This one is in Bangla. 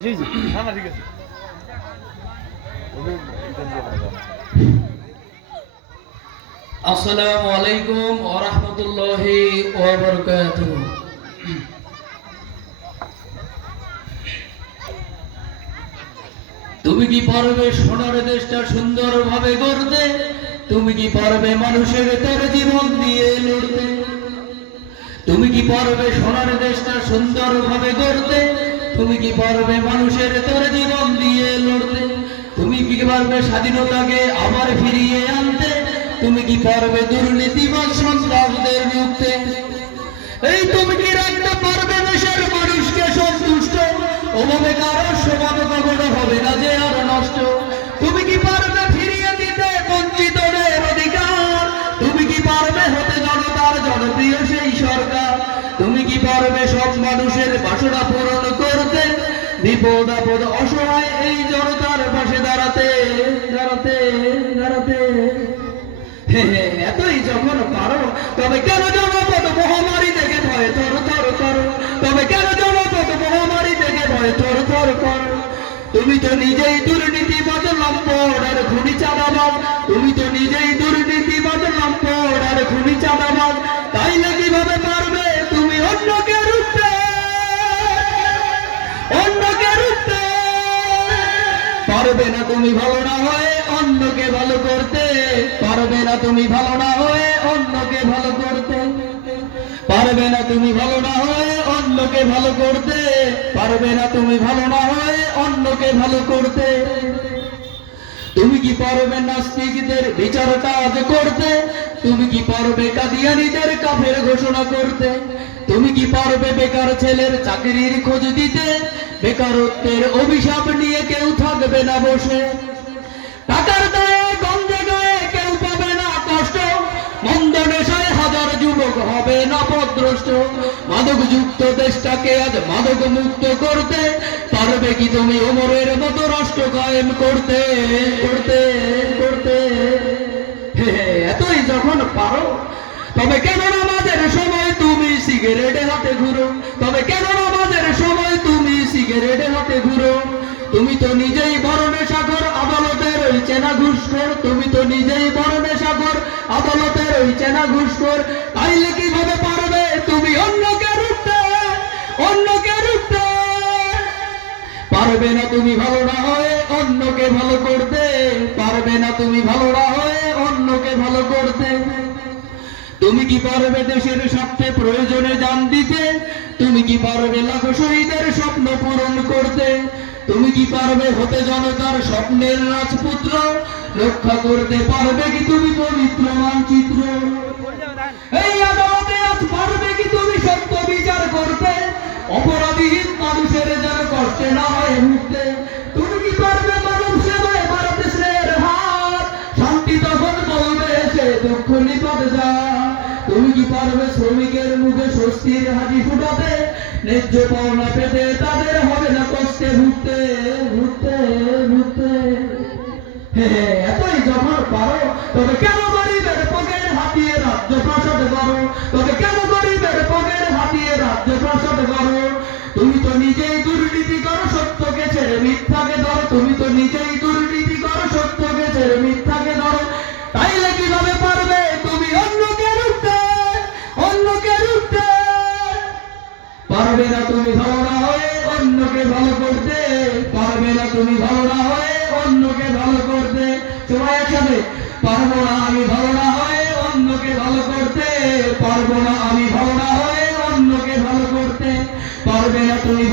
জি, জি। না, না, ঠিক আছে। আসসালামু আলাইকুম ওয়া রাহমাতুল্লাহি ওয়া বারাকাতুহু। তুমি কি পারবে সোনার দেশটা সুন্দরভাবে গড়তে? তুমি কি পারবে মানুষের তোর জীবন দিয়ে লড়তে? তুমি কি পারবে সোনার দেশটা সুন্দরভাবে গড়তে? তুমি কি পারবে মানুষের তোর জীবন দিয়ে লড়তে? তুমি কি পারবে স্বাধীনতাকে আবার ফিরিয়ে আনতে? তুমি কি পারবে দুর্নীতিবাজ সন্ত্রাসদের রুখতে? এই তুমি কি রাখতে পারবে দেশের মানুষকে সন্তুষ্ট? ওভাবে কারো স্বভাব কখনো হবে না যে আর নষ্ট। তুমি কি পারবে ফিরিয়ে দিতে বঞ্চিতদের অধিকার? তুমি কি পারবে হতে জনতার জনপ্রিয় সেই সরকার? তুমি কি পারবে সব মানুষের বাসনা পূরণ করতে? বিপদ আপদ অসহায় এই জনতার পাশে দাঁড়াতে দাঁড়াতে দাঁড়াতে এতই যখন পারো, তবে কেন জনপদ মহামারী দেখে ভয় থর থর করো? তবে কেন জনপদ মহামারী দেখে ভয় থর থর করো? তুমি তো নিজেই দুর্নীতিবাজ লম্পট আর খুনি চাঁদাবাজ। তুমি তো নিজেই দুর্নীতিবাজ লম্পট আর খুনি চাঁদাবাজ। তাইলে কিভাবে পারবে তুমি অন্যকে রুখতে? অন্যকে রুখতে পারবে না তুমি ভালো না হয়ে অন্যকে ভালো করতে। পারবে না তুমি ভালো না হয়ে অন্যকে ভালো করতে। পারবে না তুমি ভালো না হয়ে অন্যকে ভালো করতে। পারবে না তুমি ভালো না হয়ে অন্যকে ভালো করতে। তুমি কি পারবে নাস্তিকদের বিচার কাজ করতে? তুমি কি পারবে কাদিয়ানীদের কাফের ঘোষণা করতে? তুমি কি পারবে বেকার ছেলের চাকরির খোঁজ দিতে? বেকারত্বের অভিশাপ নিয়ে কেউ থাকবে না বসে। টাকার দায়ে গন্ধে গায়ে কেউ পাবে না কষ্ট। মন্দ নেশায় হাজার যুবক হবে না পথভ্রষ্ট। মাদক যুক্ত দেশটাকে আজ মাদক মুক্ত করতে পারবে কি তুমি ওমরের মতো রাষ্ট্র কায়েম করতে করতে করতে? এতই যখন পারো, তবে কেন নামাজের সময় তুমি সিগারেটে হাতে ঘুরো? তবে কেন নামাজের সময় তুমি সিগারেটে হাতে ঘুরো? তুমি তো নিজেই বড় নেশাখোর, আদালতের ওই চেনা ঘুষখোর। তুমি তো নিজেই বড় নেশাখোর, আদালতের ওই চেনা ঘুষখোর। তাইলে কিভাবে পারবে তুমি অন্যকে রুখতে? অন্যকে রুখতে পারবে না তুমি ভালো না হয়ে অন্যকে ভালো করতে। পারবে না তুমি ভালো না হয়ে অন্যকে ভালো করতে। তুমি কি পারবে দেশের স্বার্থে প্রয়োজনে জান দিতে? তুমি কি পারবে লাখো শহীদের স্বপ্ন পূরণ করতে? তুমি কি পারবে হতে জনতার স্বপ্নের রাজপুত্র? রক্ষা করতে পারবে কি তুমি পবিত্র মানচিত্র? এই আদালতে আজ পারবে কি তুমি সত্য বিচার করতে? অপরাধীহীন মানুষের যেন কষ্টে না হয় মুক্তে। তুমি কি পারবে মানব সেবায় বাড়াতে শ্রেয়ের হাত? শান্তি তখন বলবে সে দুঃখ নিপাত যা। তুমি কি পারবে শ্রমিকের মুখে স্বস্তির হাসি ফুটাতে? ন্যায্য পাওনা পেতে তাদের হবে না কষ্টে ভুগতে ভুগতে ভুগতে? এতই যখন পারো, তবে কেন গরিবের পকেট হাতিয়ে রাজ্য প্রাসাদ করো? তবে কেন গরিবের পকেট হাতিয়ে রাজ্য প্রাসাদ করো? তুমি তো নিজেই দুর্নীতি করো, সত্যকে ছেড়ে মিথ্যাকে ধরো। তুমি তো নিজেই দুর্নীতি করো, সত্যকে ছেড়ে মিথ্যাকে ধরো। তাইলে কিভাবে পারবে তুমি অন্যকে রুখতে? অন্যকে রুখতে পারবে না তুমি ভালো না হয়ে অন্যকে ভালো করতে। পারবে না তুমি ভালো না হয়ে অন্যকে ভালো করতে। সবাই একসাথে, পারবো না আমি ভালো না হয়ে অন্যকে ভালো করতে। পারবো না আমি ভালো না হয়ে অন্যকে ভালো করতে। পারবে না তুমি